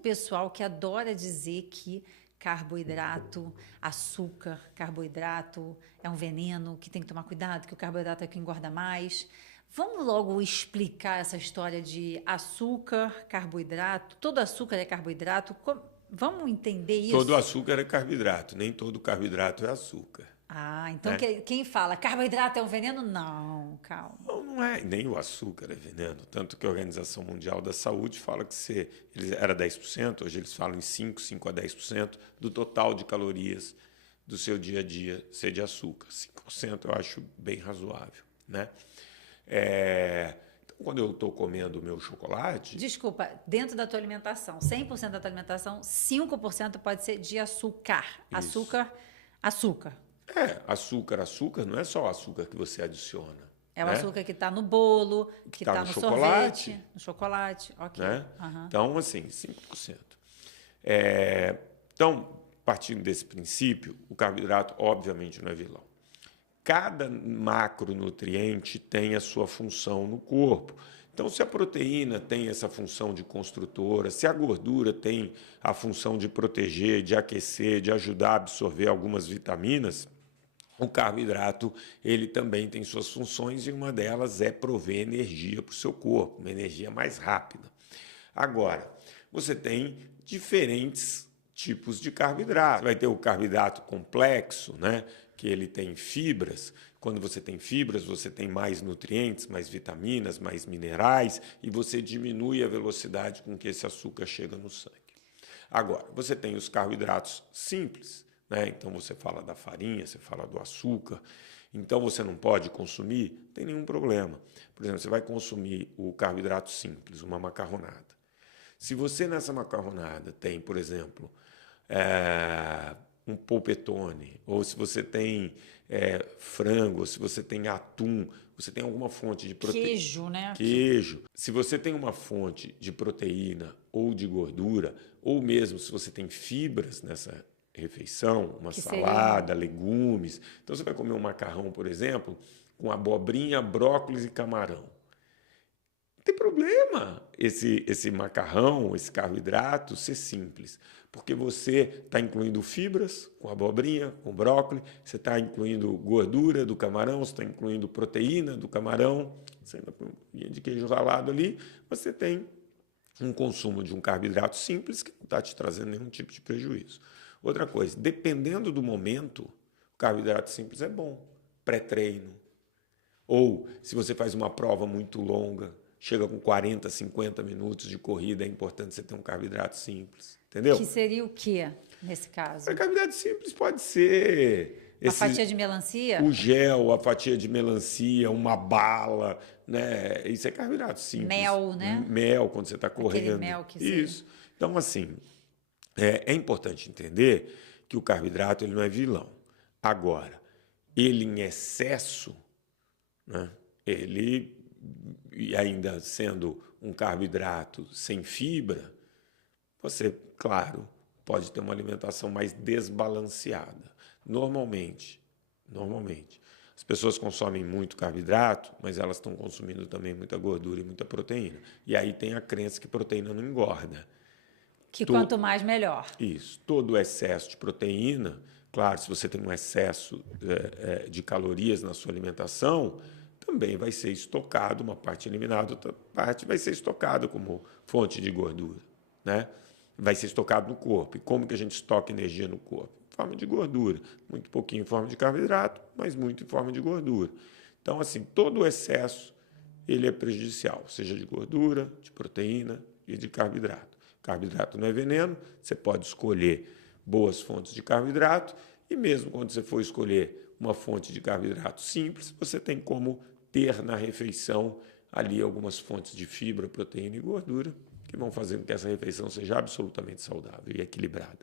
pessoal que adora dizer que carboidrato, açúcar, carboidrato é um veneno, que tem que tomar cuidado, que o carboidrato é o que engorda mais. Vamos logo explicar essa história de açúcar, carboidrato, todo açúcar é carboidrato. Vamos entender Todo isso? açúcar é carboidrato, nem todo carboidrato é açúcar, Ah, então né? quem fala carboidrato é um veneno? Não, calma. Não, não é, nem o açúcar é veneno. Tanto que a Organização Mundial da Saúde fala que era 10%, hoje eles falam em 5 a 10% do total de calorias do seu dia a dia ser de açúcar. 5% eu acho bem razoável, né? Então, quando eu estou comendo o meu chocolate, Desculpa, dentro da tua alimentação, 100% da tua alimentação, 5% pode ser de açúcar. isso. Açúcar. Açúcar não é só o açúcar que você adiciona, É o né? açúcar que está no bolo, Que que está está no no chocolate, sorvete, no chocolate. Ok. né? Aham. Então, assim, 5%. Então, partindo desse princípio, o carboidrato, obviamente, não é vilão. Cada macronutriente tem a sua função no corpo. Então, se a proteína tem essa função de construtora, se a gordura tem a função de proteger, de aquecer, de ajudar a absorver algumas vitaminas, o carboidrato ele também tem suas funções e uma delas é prover energia para o seu corpo, uma energia mais rápida. Agora, você tem diferentes tipos de carboidrato. Você vai ter o carboidrato complexo, né, que ele tem fibras. Quando você tem fibras, você tem mais nutrientes, mais vitaminas, mais minerais e você diminui a velocidade com que esse açúcar chega no sangue. Agora, você tem os carboidratos simples, né? Então você fala da farinha, você fala do açúcar. Então você não pode consumir, não tem nenhum problema. Por exemplo, você vai consumir o carboidrato simples, uma macarronada. Se você nessa macarronada tem, por exemplo, um polpetone, ou se você tem frango, ou se você tem atum, você tem alguma fonte de proteína. Queijo, né? Queijo. Se você tem uma fonte de proteína ou de gordura, ou mesmo se você tem fibras nessa refeição, uma Que seriam salada, legumes. Então você vai comer um macarrão, por exemplo, com abobrinha, brócolis e camarão. Não tem problema esse macarrão, esse carboidrato ser simples, porque você está incluindo fibras com abobrinha, com brócolis, você está incluindo gordura do camarão, você está incluindo proteína do camarão, você ainda põe um pouquinho de queijo ralado ali, você tem um consumo de um carboidrato simples que não está te trazendo nenhum tipo de prejuízo. Outra coisa, dependendo do momento, o carboidrato simples é bom, pré-treino, ou se você faz uma prova muito longa, chega com 40, 50 minutos de corrida, é importante você ter um carboidrato simples, entendeu? que seria o quê nesse O caso? carboidrato simples pode ser Uma fatia de melancia? o gel, a fatia de melancia, uma bala, né? Isso é carboidrato simples. Mel, né? Mel, quando você está Aquele correndo. mel que você... Isso. Então, assim, é importante entender que o carboidrato ele não é vilão. Agora, ele em excesso, né? Ele, e ainda sendo um carboidrato sem fibra, você, claro, pode ter uma alimentação mais desbalanceada. Normalmente, as pessoas consomem muito carboidrato, mas elas estão consumindo também muita gordura e muita proteína. E aí tem a crença que proteína não engorda. Que To- quanto mais, melhor. Isso, todo o excesso de proteína, claro, se você tem um excesso de calorias na sua alimentação, também vai ser estocado, uma parte eliminada, outra parte vai ser estocada como fonte de gordura, né? Vai ser estocado no corpo. E como que a gente estoca energia no corpo? Em forma de gordura. Muito pouquinho em forma de carboidrato, mas muito em forma de gordura. Então, assim, todo o excesso ele é prejudicial, seja de gordura, de proteína e de carboidrato. Carboidrato não é veneno, você pode escolher boas fontes de carboidrato e mesmo quando você for escolher uma fonte de carboidrato simples, você tem como ter na refeição ali algumas fontes de fibra, proteína e gordura que vão fazer com que essa refeição seja absolutamente saudável e equilibrada.